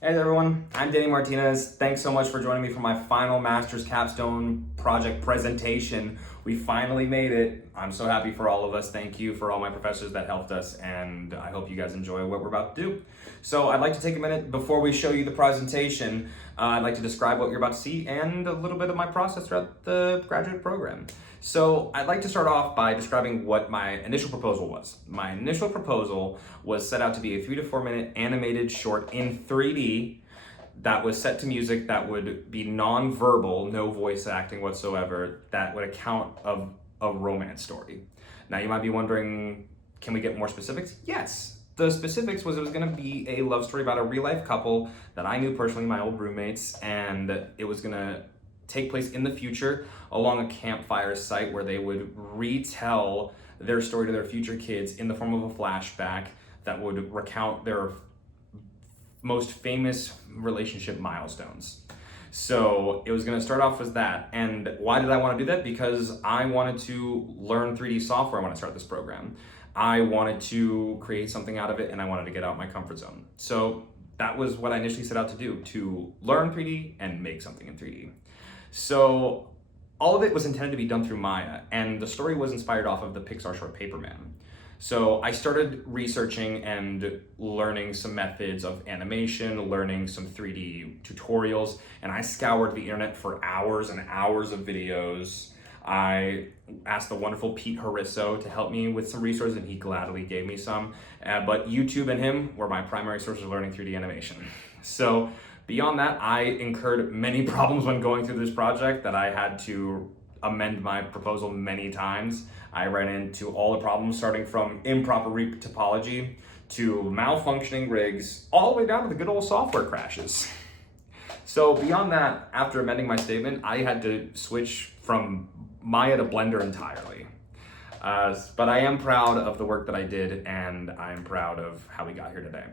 Hey everyone, I'm Danny Martinez. Thanks so much for joining me for my final Master's Capstone project presentation. We finally made it. I'm so happy for all of us. Thank you for all my professors that helped us, and I hope you guys enjoy what we're about to do. So I'd like to take a minute before we show you the presentation. I'd like to describe what you're about to see and a little bit of my process throughout the graduate program. So I'd like to start off by describing what my initial proposal was. My initial proposal was set out to be a 3 to 4 minute animated short in 3D that was set to music that would be non-verbal, no voice acting whatsoever, that would account of a romance story. Now you might be wondering, can we get more specifics? Yes. The specifics was it was gonna be a love story about a real life couple that I knew personally, my old roommates, and it was gonna take place in the future along a campfire site where they would retell their story to their future kids in the form of a flashback that would recount their most famous relationship milestones. So it was going to start off as that. And why did I want to do that? Because I wanted to learn 3D software when I started this program. I wanted to create something out of it, and I wanted to get out my comfort zone. So that was what I initially set out to do, to learn 3D and make something in 3D. So all of it was intended to be done through Maya, and the story was inspired off of the Pixar short Paperman. So I started researching and learning some methods of animation, learning some 3D tutorials, and I scoured the internet for hours and hours of videos. I asked the wonderful Pete Harisso to help me with some resources, and he gladly gave me some. But YouTube and him were my primary sources of learning 3D animation. So beyond that, I incurred many problems when going through this project that I had to amend my proposal many times. I ran into all the problems starting from improper topology to malfunctioning rigs, all the way down to the good old software crashes. So beyond that, after amending my statement, I had to switch from Maya to Blender entirely. But I am proud of the work that I did, and I am proud of how we got here today.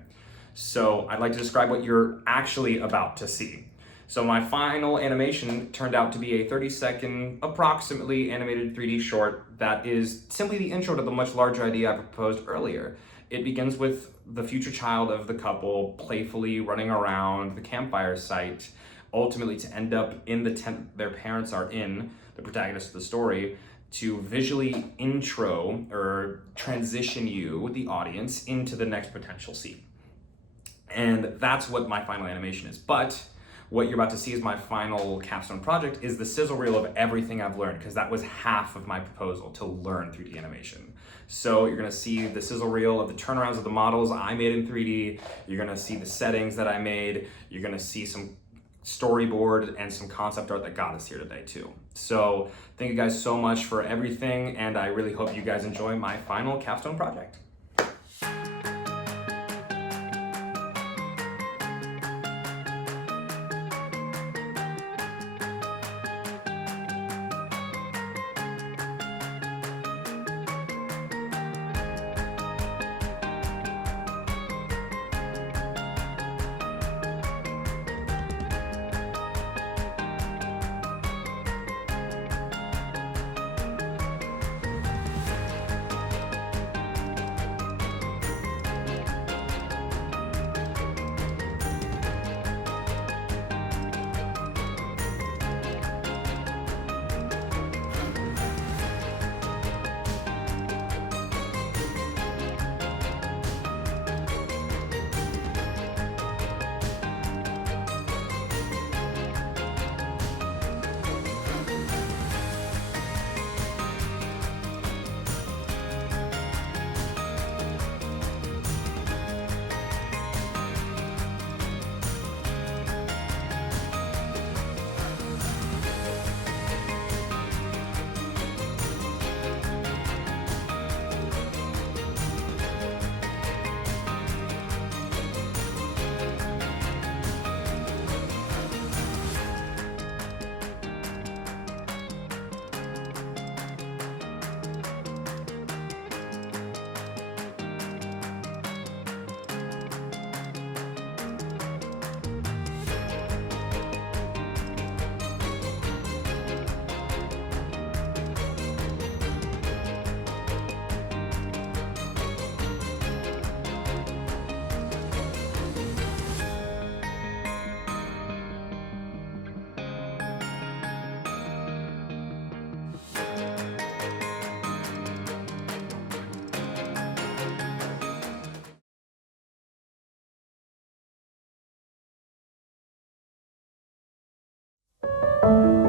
So I'd like to describe what you're actually about to see. So my final animation turned out to be a 30-second, approximately animated 3D short that is simply the intro to the much larger idea I proposed earlier. It begins with the future child of the couple playfully running around the campfire site, ultimately to end up in the tent their parents are in, the protagonist of the story, to visually intro or transition you, the audience, into the next potential scene. And that's what my final animation is. But what you're about to see is my final capstone project is the sizzle reel of everything I've learned, because that was half of my proposal, to learn 3D animation. So you're gonna see the sizzle reel of the turnarounds of the models I made in 3D. You're gonna see the settings that I made. You're gonna see some storyboard and some concept art that got us here today too. So thank you guys so much for everything, and I really hope you guys enjoy my final capstone project. you.